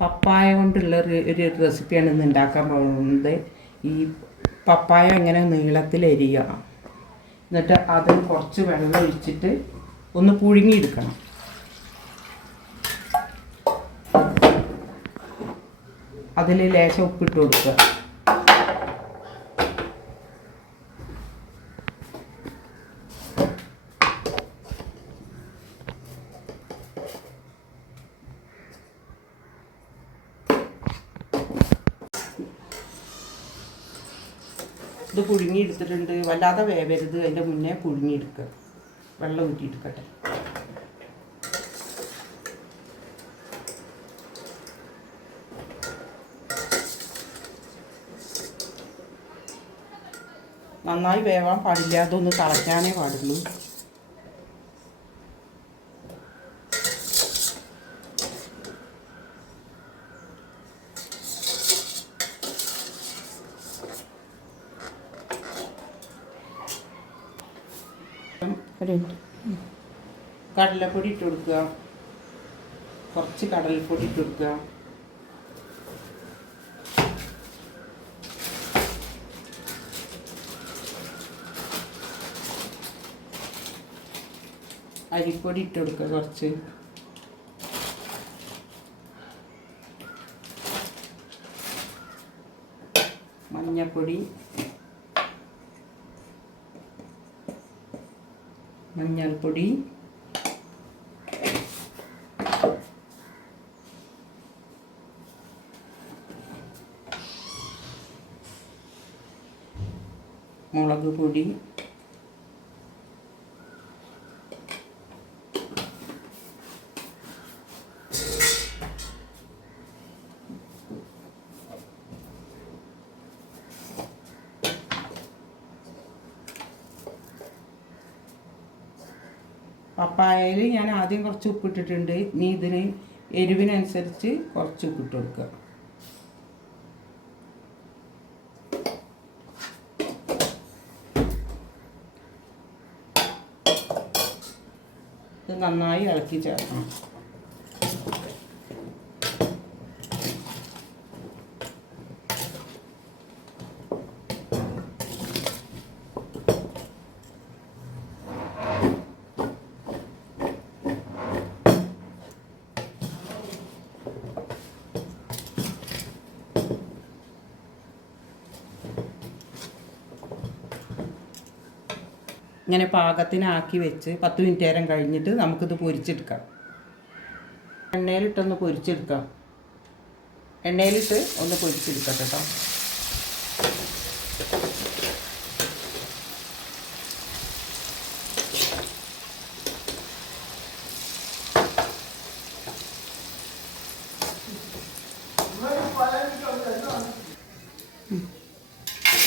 പപ്പായ കൊണ്ടുള്ള ഒരു റെസിപ്പിയാണ് ഇന്ന് ഉണ്ടാക്കാൻ പോകുന്നത്. ഈ പപ്പായ ഇങ്ങനെ നീളത്തിൽ അരിയണം, എന്നിട്ട് അതിൽ കുറച്ച് വെള്ളം ഒഴിച്ചിട്ട് ഒന്ന് പുഴുങ്ങിയെടുക്കണം. അതിൽ ലേശം ഉപ്പിട്ട് കൊടുക്കുക. ഇത് പുഴുങ്ങിയെടുത്തിട്ടുണ്ട്. വല്ലാതെ വേവരുത്, അതിൻ്റെ മുന്നേ പുഴുങ്ങിയെടുക്കുക. വെള്ളം ഊറ്റിയെടുക്കട്ടെ. നന്നായി വേവാൻ പാടില്ല, അതൊന്ന് തിളയ്ക്കാനേ പാടുള്ളൂ. കടലപ്പൊടി ഇട്ട് കൊടുക്കുക, കുറച്ച് കടലപ്പൊടി ഇട്ട് കൊടുക്കുക. അരിപ്പൊടി ഇട്ട് കൊടുക്കുക കുറച്ച്. മഞ്ഞൾപ്പൊടി, മഞ്ഞൾപ്പൊടി, മുളക് പൊടി, പപ്പായയിൽ ഞാൻ ആദ്യം കുറച്ച് ഉപ്പിട്ടിട്ടുണ്ട്. ഇനി ഇതിന് എരിവിനനുസരിച്ച് കുറച്ച് ഉപ്പിട്ട് കൊടുക്കുക. ഇത് നന്നായി ഇളക്കി ചേർക്കണം. ഇങ്ങനെ പാകത്തിനാക്കി വെച്ച് 10 മിനിറ്റ് നേരം കഴിഞ്ഞിട്ട് നമുക്കിത് പൊരിച്ചെടുക്കാം. എണ്ണയിലിട്ടൊന്ന് പൊരിച്ചെടുക്കാം. എണ്ണയിലിട്ട് ഒന്ന് പൊരിച്ചെടുക്കാം കേട്ടോ.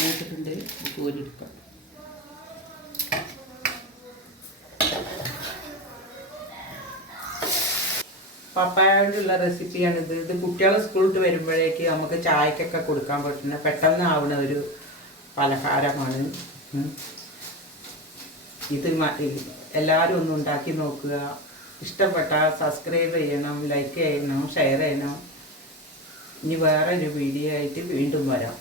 നോക്കിയിട്ടുണ്ട്, കോരിയെടുക്കാം. പപ്പായയുള്ള റെസിപ്പിയാണിത്. ഇത് കുട്ടികൾ സ്കൂളിൽ വരുമ്പോഴേക്ക് നമുക്ക് ചായക്കൊക്കെ കൊടുക്കാൻ പറ്റുന്ന പെട്ടെന്ന് ആവുന്ന ഒരു പലഹാരമാണ്. ഇത് എല്ലാവരും ഒന്ന് ഉണ്ടാക്കി നോക്കുക. ഇഷ്ടപ്പെട്ടാൽ സബ്സ്ക്രൈബ് ചെയ്യണം, ലൈക്ക് ചെയ്യണം, ഷെയർ ചെയ്യണം. ഇനി വേറൊരു വീഡിയോ ആയിട്ട് വീണ്ടും വരാം.